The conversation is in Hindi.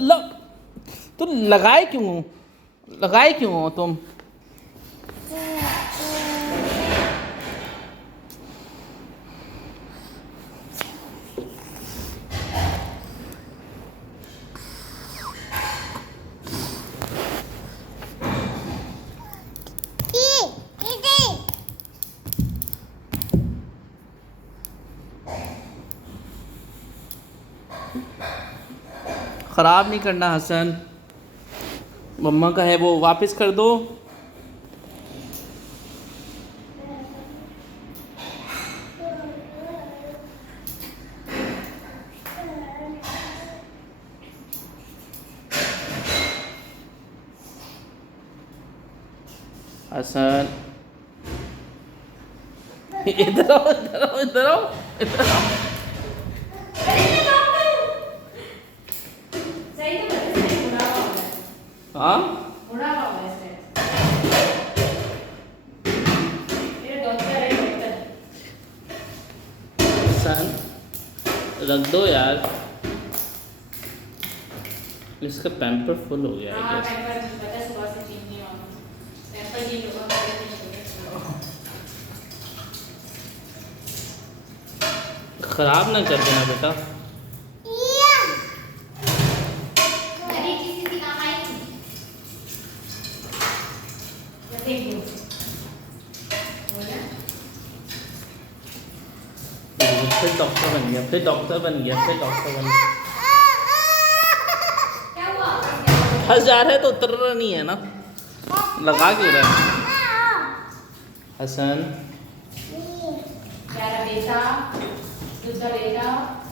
अल्लाह, तो लगाए क्यों हो तुम? ख़राब नहीं करना हसन, मम्मा का है वो, वापस कर दो। हसन इधर आओ, इधर आओ, इधर आओ, इधर आओ। हाँ हसन रख दो यार, इसका पैम्पर फुल हो गया है। खराब ना कर देना बेटा। फिर डॉक्टर बन गया, फिर डॉक्टर बन गया, फिर डॉक्टर बन गया। फंस जा रहा है तो उतर रहा नहीं है ना, लगा क्यों रहा है? हसन बेटा, दूसरा बेटा